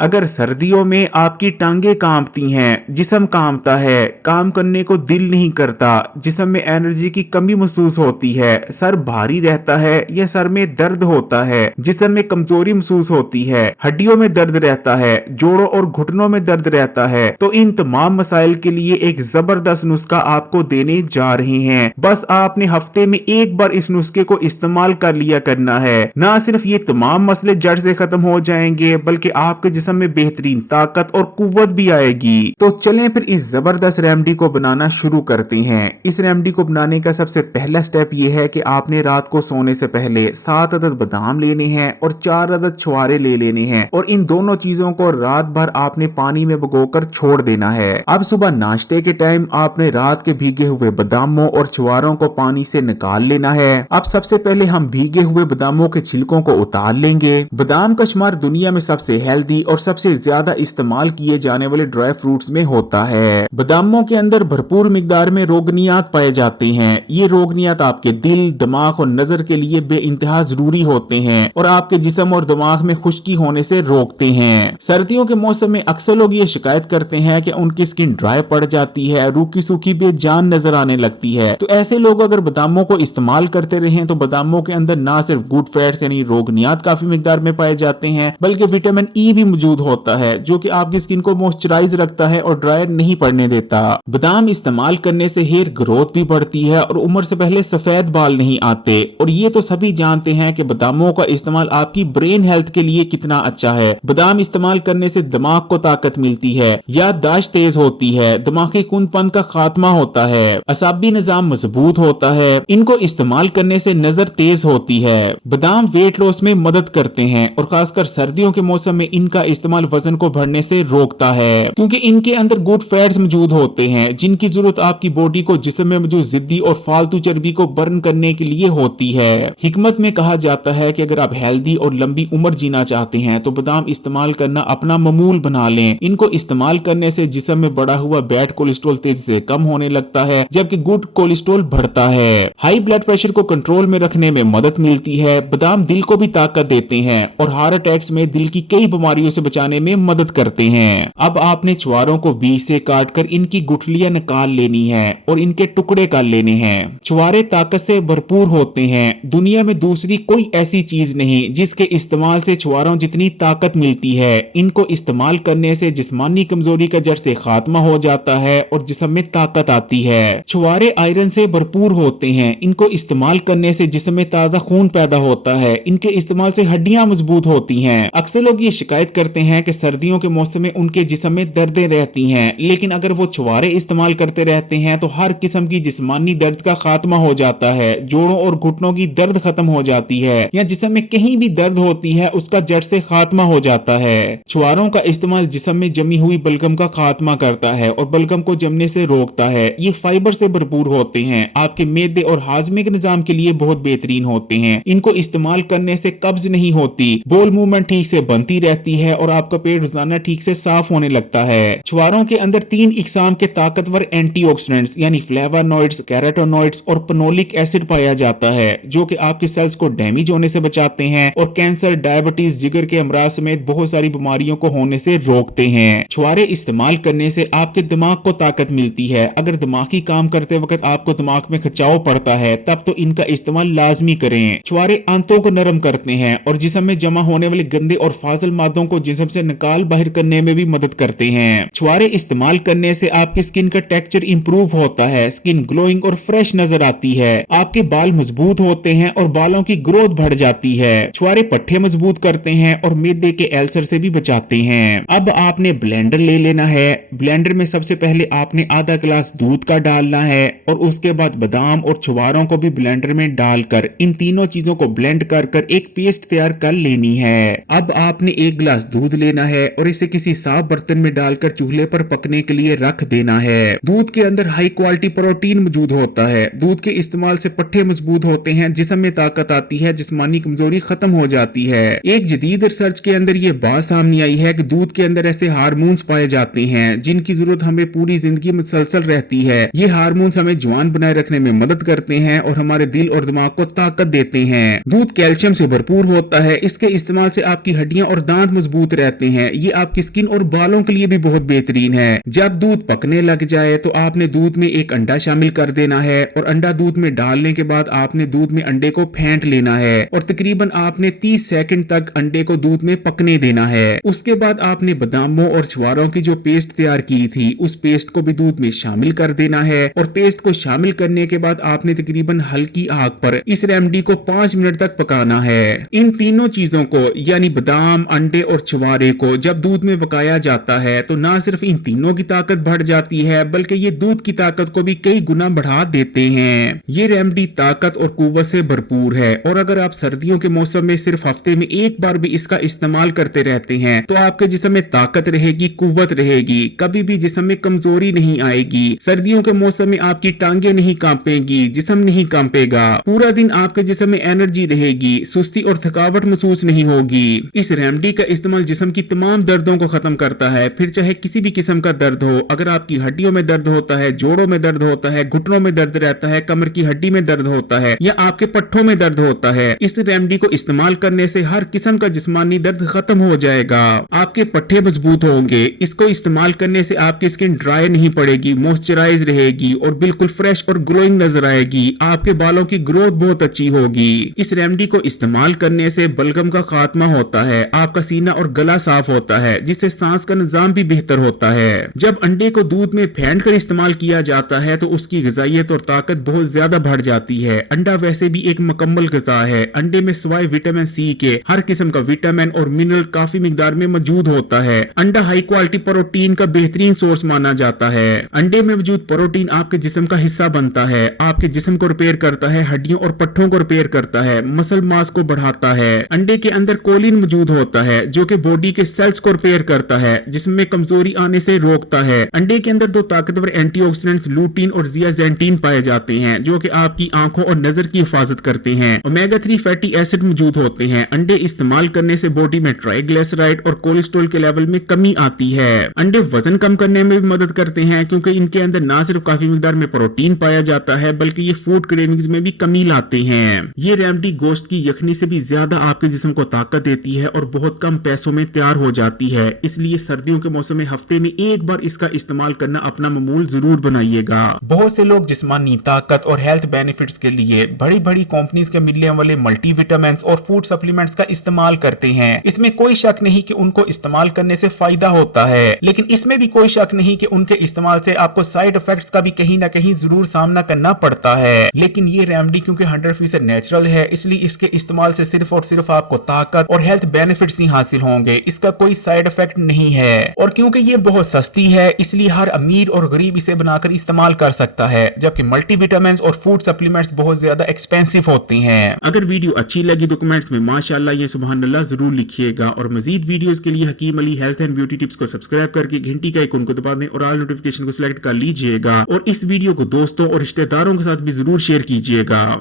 अगर सर्दियों में आपकी टांगें कांपती हैं, जिस्म कांपता है, काम करने को दिल नहीं करता, जिस्म में एनर्जी की कमी महसूस होती है, सर भारी रहता है या सर में दर्द होता है, जिस्म में कमजोरी महसूस होती है, हड्डियों में दर्द रहता है, जोड़ों और घुटनों में दर्द रहता है, तो इन तमाम मसाइल के लिए एक जबरदस्त नुस्खा आपको देने जा रहे हैं। बस आपने हफ्ते में एक बार इस नुस्खे को इस्तेमाल कर लिया करना है। ना सिर्फ ये तमाम मसले जड़ से खत्म हो जाएंगे, बल्कि आपके जिस्म में बेहतरीन ताकत और कुव्वत भी आएगी। तो चलें फिर इस जबरदस्त रेमेडी को बनाना शुरू करते हैं। इस रेमेडी को बनाने का सबसे पहला स्टेप ये है कि आपने रात को सोने से पहले 7 अदद बादाम लेने हैं और 4 अदद छुआरे ले लेने हैं, और इन दोनों चीजों को रात भर आपने पानी में भिगोकर छोड़ देना है। अब सुबह नाश्ते के टाइम आपने रात के भीगे हुए बादामों और छुआरों को पानी से निकाल लेना है। अब सबसे पहले हम भीगे हुए बादामों के छिलकों को उतार लेंगे। बादाम का शुमार दुनिया में सबसे हेल्दी और सबसे ज्यादा इस्तेमाल किए जाने वाले ड्राई फ्रूट्स में होता है। बादामों के अंदर भरपूर मिकदार में रोगनियात पाए जाते हैं। ये रोगनियात आपके दिल, दिमाग और नजर के लिए बेइंतहा जरूरी होते हैं और आपके जिस्म और दिमाग में खुश्की होने से रोकते हैं। सर्दियों के मौसम में अक्सर लोग ये शिकायत करते हैं कि उनकी स्किन ड्राई पड़ जाती है, रूखी सूखी बेजान नजर आने लगती है। तो ऐसे लोग अगर बादामों को इस्तेमाल करते रहें तो बादामों के अंदर ना सिर्फ गुड फैट्स यानी रोगनियात काफी मिकदार में पाए जाते हैं, बल्कि विटामिन ई भी मौजूद होता है जो कि आपकी स्किन को मॉइस्चराइज रखता है और ड्राई नहीं पड़ने देता। बादाम इस्तेमाल करने से हेयर ग्रोथ भी बढ़ती है और उम्र से पहले सफेद बाल नहीं आते। और ये तो सभी जानते हैं कि बादामों का इस्तेमाल आपकी ब्रेन हेल्थ के लिए कितना अच्छा है। बादाम इस्तेमाल करने से दिमाग को ताकत मिलती है, याददाश्त तेज होती है, दिमागी कुंदपन का खात्मा होता है, असाबी निजाम मजबूत होता है। इनको इस्तेमाल करने से नजर तेज होती है। बादाम वेट लॉस में मदद करते हैं और खासकर सर्दियों के मौसम में इनका इस्तेमाल वजन को बढ़ने से रोकता है, क्योंकि इनके अंदर गुड फैट्स मौजूद होते हैं जिनकी जरूरत आपकी बॉडी को जिस्म में मौजूद जिद्दी और फालतू चर्बी को बर्न करने के लिए होती है। हिकमत में कहा जाता है कि अगर आप हेल्दी और लंबी उम्र जीना चाहते हैं तो बादाम इस्तेमाल करना अपना मामूल बना लें। इनको इस्तेमाल करने से जिस्म में बढ़ा हुआ बैड कोलेस्ट्रॉल तेजी से कम होने लगता है, जबकि गुड कोलेस्ट्रॉल बढ़ता है। हाई ब्लड प्रेशर को कंट्रोल में रखने में मदद मिलती है। बादाम दिल को भी ताकत देते हैं और हार्ट अटैक्स में दिल की कई बीमारियों से बचाने में मदद करते हैं। अब आपने छुआरों को बीच से काटकर इनकी गुठलियां निकाल लेनी है और इनके टुकड़े कर लेने हैं। छुआरे ताकत से भरपूर होते हैं। दुनिया में दूसरी कोई ऐसी चीज नहीं जिसके इस्तेमाल से छुआरों जितनी ताकत मिलती है। इनको इस्तेमाल करने से जिस्मानी कमजोरी का जड़ से खात्मा हो जाता है और जिस्म में ताकत आती है। छुआरे आयरन से भरपूर होते हैं। इनको इस्तेमाल करने से जिस्म में ताजा खून पैदा होता है। इनके इस्तेमाल से हड्डियां मजबूत होती हैं। अक्सर लोग ये शिकायत करते हैं कि सर्दियों के मौसम में उनके जिस्म में दर्दें रहती हैं, लेकिन अगर वो छुआरे इस्तेमाल करते रहते हैं तो हर किस्म की जिस्मानी दर्द का खात्मा हो जाता है। जोड़ों और घुटनों की दर्द खत्म हो जाती है या जिस्म में कहीं भी दर्द होती है उसका जड़ से खात्मा हो जाता है। छुआरों का इस्तेमाल जिस्म में जमी हुई बलगम का खात्मा करता है और बलगम को जमने से रोकता है। ये फाइबर से भरपूर होते हैं, आपके मैदे और हाजमे के निजाम के लिए बहुत बेहतरीन होते हैं। इनको इस्तेमाल करने से कब्ज नहीं होती, बोल मूवमेंट ठीक से बनती रहती है और आपका पेट रोजाना ठीक से साफ होने लगता है। छुआरों के अंदर 3 इकसाम के ताकतवर एंटीऑक्सीडेंट्स यानी फ्लेवोनॉइड्स, कैरोटीनॉइड्स और फेनोलिक एसिड पाया जाता है जो कि आपके सेल्स को डैमेज होने से बचाते हैं और कैंसर, डायबिटीज, जिगर के अमराज समेत बहुत सारी बीमारियों को होने से रोकते हैं। छुआरे इस्तेमाल करने से आपके दिमाग को ताकत मिलती है। अगर दिमागी काम करते वक्त आपको दिमाग में खिंचाव पड़ता है तब तो इनका इस्तेमाल लाजमी करें। छुआरे आंतों को नरम करते हैं और जिस्म में जमा होने वाले गंदे और फाजिल मादों को जिस्म से निकाल बाहर करने में भी मदद करते हैं। छुआरे इस्तेमाल करने से आपकी स्किन का टेक्सचर इंप्रूव होता है, स्किन ग्लोइंग और फ्रेश नजर आती है, आपके बाल मजबूत होते हैं और बालों की ग्रोथ बढ़ जाती है। छुआरे पट्टे मजबूत करते हैं और मैदे के अल्सर से भी बचाते हैं। अब आपने ब्लेंडर ले लेना है। ब्लेंडर में सबसे पहले आपने आधा गिलास दूध का डालना है और उसके बाद बादाम और छुआरों को भी ब्लेंडर में डालकर इन तीनों चीजों को ब्लेंड कर एक पेस्ट तैयार कर लेनी है। अब आपने 1 गिलास दूध लेना है और इसे किसी साफ बर्तन में डालकर चूल्हे पर पकने के लिए रख देना है। दूध के अंदर हाई क्वालिटी प्रोटीन मौजूद होता है। दूध के इस्तेमाल से पट्टे मजबूत होते हैं, जिस्म में ताकत आती है, जिस्मानी कमजोरी खत्म हो जाती है। एक जदीद रिसर्च के अंदर ये बात सामने आई है कि दूध के अंदर ऐसे हार्मोन्स पाए जाते हैं जिनकी जरूरत हमें पूरी जिंदगी मुसलसल रहती है। ये हार्मोन्स हमें जवान बनाए रखने में मदद करते हैं और हमारे दिल और दिमाग को ताकत देते हैं। दूध कैल्शियम से भरपूर होता है। इसके इस्तेमाल से आपकी हड्डियां और दांत मजबूत मजबूत रहते हैं। ये आपकी स्किन और बालों के लिए भी बहुत बेहतरीन है। जब दूध पकने लग जाए तो आपने दूध में एक अंडा शामिल कर देना है और अंडा दूध में डालने के बाद आपने दूध में अंडे को फेंट लेना है और तकरीबन आपने 30 सेकंड तक अंडे को दूध में पकने देना है। उसके बाद आपने बादामों और छुआरों की जो पेस्ट तैयार की थी उस पेस्ट को भी दूध में शामिल कर देना है और पेस्ट को शामिल करने के बाद आपने तकरीबन हल्की आग पर इस रेमेडी को 5 मिनट तक पकाना है। इन तीनों चीजों को यानी बादाम, अंडे और छुआरे को जब दूध में पकाया जाता है तो ना सिर्फ इन तीनों की ताकत बढ़ जाती है बल्कि ये दूध की ताकत को भी कई गुना बढ़ा देते हैं। ये रेमेडी ताकत और कुव्वत से भरपूर है और अगर आप सर्दियों के मौसम में सिर्फ हफ्ते में एक बार भी इसका इस्तेमाल करते रहते हैं तो आपके जिस्म में ताकत रहेगी, कुव्वत रहेगी, कभी भी जिस्म में कमजोरी नहीं आएगी। सर्दियों के मौसम में आपकी टांगे नहीं कांपेगी, जिस्म नहीं कांपेगा, पूरा दिन आपके जिस्म में एनर्जी रहेगी, सुस्ती और थकावट महसूस नहीं होगी। इस रेमेडी का इस्तेमाल जिस्म की तमाम दर्दों को खत्म करता है, फिर चाहे किसी भी किस्म का दर्द हो। अगर आपकी हड्डियों में दर्द होता है, जोड़ों में दर्द होता है, घुटनों में दर्द रहता है, कमर की हड्डी में दर्द होता है या आपके पट्ठों में दर्द होता है, इस रेमेडी को इस्तेमाल करने से हर किस्म का जिस्मानी दर्द खत्म हो जाएगा। आपके पट्ठे मजबूत होंगे। इसको इस्तेमाल करने से आपकी स्किन ड्राई नहीं पड़ेगी, मॉइस्चराइज रहेगी और बिल्कुल फ्रेश और ग्लोइंग नजर आएगी। आपके बालों की ग्रोथ बहुत अच्छी होगी। इस रेमेडी को इस्तेमाल करने से बलगम का खात्मा होता है, आपका सीना और गला साफ होता है, जिससे सांस का निजाम भी बेहतर होता है। जब अंडे को दूध में फेंट कर इस्तेमाल किया जाता है तो उसकी ग़िज़ाइयत और ताकत बहुत ज्यादा बढ़ जाती है। अंडा वैसे भी एक मुकम्मल ग़िज़ा है। अंडे में सिवाय विटामिन सी के हर किस्म का विटामिन और मिनरल काफी मिकदार में मौजूद होता है। अंडा हाई क्वालिटी प्रोटीन का बेहतरीन सोर्स माना जाता है। अंडे में मौजूद प्रोटीन आपके जिस्म का हिस्सा बनता है, आपके जिस्म को रिपेयर करता है, हड्डियों और पट्ठों को रिपेयर करता है, मसल मास को बढ़ाता है। अंडे के अंदर कोलिन मौजूद होता है जो कि बॉडी के सेल्स को रिपेयर करता है, जिस्म में कमजोरी आने से रोकता है। अंडे के अंदर दो ताकतवर एंटीऑक्सीडेंट्स लूटीन और जियाजेंटीन पाए जाते हैं जो कि आपकी आंखों और नजर की हिफाजत करते हैं। ओमेगा 3 फैटी एसिड मौजूद होते हैं। अंडे इस्तेमाल करने से बॉडी में ट्राइग्लिसराइड और कोलेस्ट्रॉल के लेवल में कमी आती है। अंडे वजन कम करने में भी मदद करते हैं क्योंकि इनके अंदर ना सिर्फ काफी मिकदार में प्रोटीन पाया जाता है बल्कि ये फूड क्रेविंग्स में भी कमी लाते हैं। ये रेमेडी गोश्त की यखनी से भी ज्यादा आपके जिस्म को ताकत देती है और बहुत कम पैसों में तैयार हो जाती है। इसलिए सर्दियों के मौसम में हफ्ते में एक बार इसका इस्तेमाल करना अपना मामूल जरूर बनाइएगा। बहुत से लोग जिस्मानी ताकत और हेल्थ बेनिफिट्स के लिए बड़ी बड़ी कंपनीज के मिलने वाले मल्टी विटामिन और फूड सप्लीमेंट्स का इस्तेमाल करते हैं। इसमें कोई शक नहीं कि उनको इस्तेमाल करने से फायदा होता है, लेकिन इसमें भी कोई शक नहीं कि उनके इस्तेमाल से आपको साइड इफेक्ट्स का भी कहीं ना कहीं जरूर सामना करना पड़ता है। लेकिन ये रेमेडी क्योंकि 100% नेचुरल है, इसलिए इसके इस्तेमाल से सिर्फ और सिर्फ आपको ताकत और हेल्थ बेनिफिट्स ही हासिल होंगे, इसका कोई साइड इफेक्ट नहीं है। और क्योंकि ये बहुत सस्ती है इसलिए हर अमीर और गरीब इसे बनाकर इस्तेमाल कर सकता है, जबकि मल्टी विटामिन और फूड सप्लीमेंट्स बहुत ज्यादा एक्सपेंसिव होते हैं। अगर वीडियो अच्छी लगी तो कमेंट्स में माशाअल्लाह या सुभान अल्लाह जरूर लिखिएगा और मजीद वीडियोस के लिए Hakeem Ali health and beauty tips को सब्सक्राइब करके घंटी का आइकन को दबा दें और ऑल नोटिफिकेशन को सिलेक्ट कर लीजिएगा और इस वीडियो को दोस्तों और रिश्तेदारों के साथ भी जरूर शेयर कीजिएगा।